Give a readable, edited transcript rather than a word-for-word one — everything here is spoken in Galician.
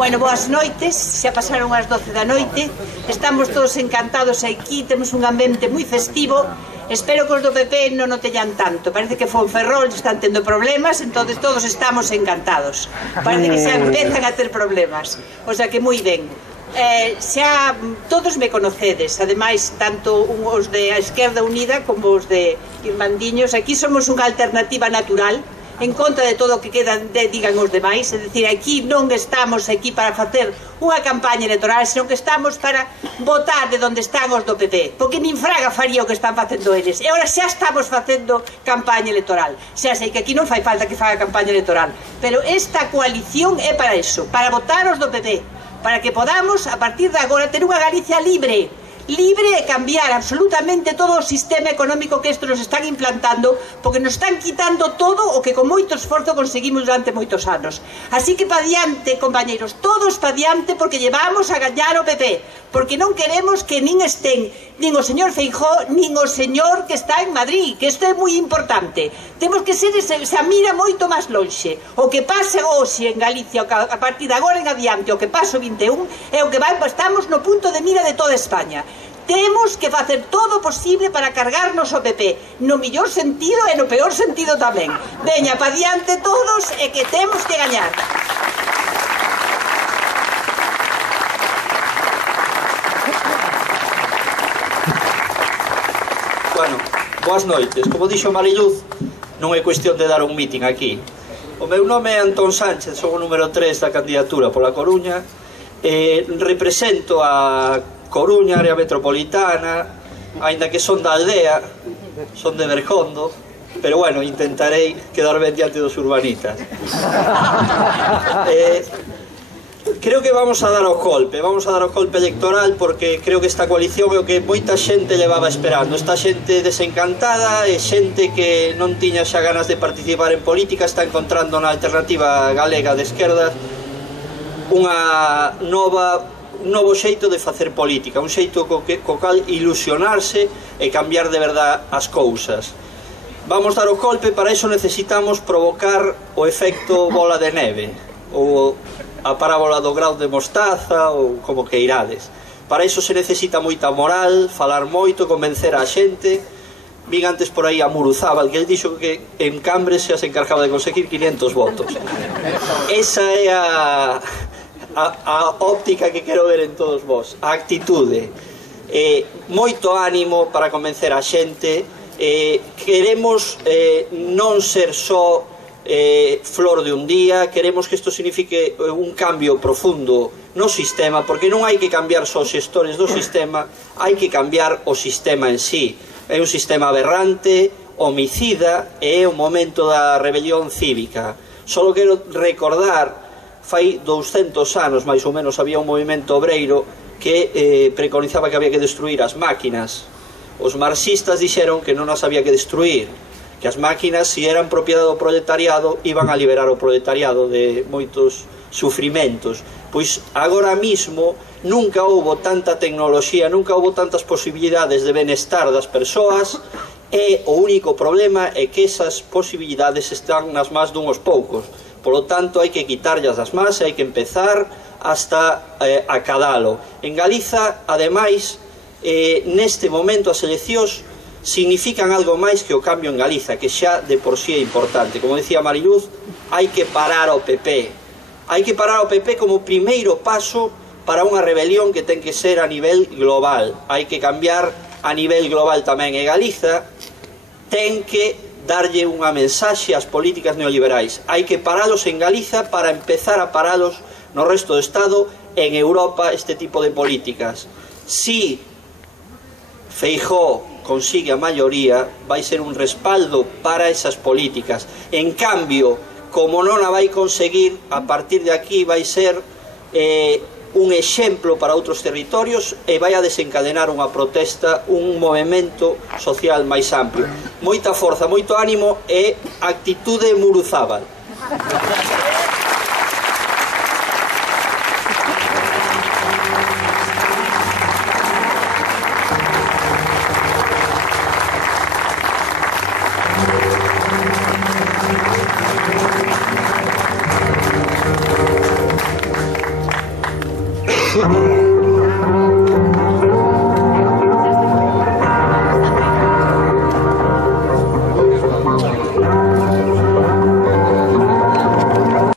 Bueno, boas noites, xa pasaron as 12 da noite. Estamos todos encantados aquí, temos un ambiente moi festivo. Espero que os do PP non o teñan tanto. Parece que Fonferrol están tendo problemas, entonces todos estamos encantados. Parece que xa empezan a ter problemas. O sea que moi ben. Xa todos me conocedes, ademais, tanto os de a Esquerda Unida como os de Irmandiños. Aquí somos unha alternativa natural en contra de todo o que digan os demais. É dicir, aquí non estamos aquí para facer unha campaña electoral, senón que estamos para votar de onde están os do PP, porque nin fraga faría o que están facendo eles. E agora xa estamos facendo campaña electoral. Xa sei que aquí non fai falta que faga campaña electoral, pero esta coalición é para iso, para votar os do PP, para que podamos, a partir de agora, ter unha Galicia libre e cambiar absolutamente todo o sistema económico que estes nos están implantando, porque nos están quitando todo o que con moito esforzo conseguimos durante moitos anos. Así que pa diante, compañeros, todos pa diante, porque llevamos a gañar o PP, porque non queremos que nin estén nin o señor Feijóo, nin o señor que está en Madrid, que isto é moi importante. Temos que ser esa mira moito máis lonxe. O que pasa hoxe en Galicia, a partir de agora en adiante, o que pasa o 21, é o que estamos no punto de mira de toda España. Temos que facer todo o posible para cargarnos o PP, no mellor sentido e no peor sentido tamén. Veña, pa diante todos, e que temos que gañar. Bueno, boas noites. Como dixo Mariluz, non é cuestión de dar un meeting aquí. O meu nome é Antón Sánchez, son o número 3 da candidatura pola Coruña. Represento a Coruña, área metropolitana, aínda que son da aldea, son de Bergondo, pero bueno, intentarei quedar ben diante dos urbanitas. Creo que vamos a dar o golpe electoral, porque creo que esta coalición é o que moita xente levaba esperando. Esta xente desencantada e xente que non tiña xa ganas de participar en política está encontrando na alternativa galega de esquerda un novo xeito de facer política, un xeito co cal ilusionarse e cambiar de verdad as cousas. Vamos dar o golpe, para iso necesitamos provocar o efecto bola de neve, ou a parábola do grau de mostaza, ou como que irades. Para iso se necesita moita moral, falar moito, convencer a xente. Vin antes por aí a Muruzábal, que el dixo que en Cambres xa se encargaba de conseguir 500 votos. Esa é a óptica que quero ver en todos vos, a actitude. Moito ánimo para convencer a xente. Queremos non ser só flor de un día, queremos que isto signifique un cambio profundo no sistema, porque non hai que cambiar só os xestores do sistema, hai que cambiar o sistema en sí. É un sistema aberrante, homicida, e é o momento da rebelión cívica. Só quero recordar, fai 200 anos, máis ou menos, había un movimento obreiro que preconizaba que había que destruir as máquinas. Os marxistas dixeron que non as había que destruir, que as máquinas, se eran propiedade do proletariado, iban a liberar o proletariado de moitos sufrimentos. Pois agora mismo nunca houbo tanta tecnoloxía, nunca houbo tantas posibilidades de benestar das persoas, e o único problema é que esas posibilidades están nas más dunhos poucos. Por lo tanto, hai que quitarllas das más e hai que empezar hasta acadalo. En Galiza, ademais, neste momento as eleccións significan algo máis que o cambio en Galiza, que xa de por sí é importante. Como decía Mariluz, hai que parar o PP. Hai que parar o PP como primeiro paso para unha rebelión que ten que ser a nivel global. Hai que cambiar a nivel global tamén. E Galiza ten que darlle unha mensaxe ás políticas neoliberais. Hai que paralos en Galiza para empezar a paralos no resto do Estado, en Europa, este tipo de políticas. Si Feijóo consigue a maioría, vai ser un respaldo para esas políticas. En cambio, como non a vai conseguir, a partir de aquí vai ser un exemplo para outros territorios e vai a desencadenar unha protesta, un movimento social máis amplio. Moita forza, moito ánimo e actitude Muruzábal. Thank you.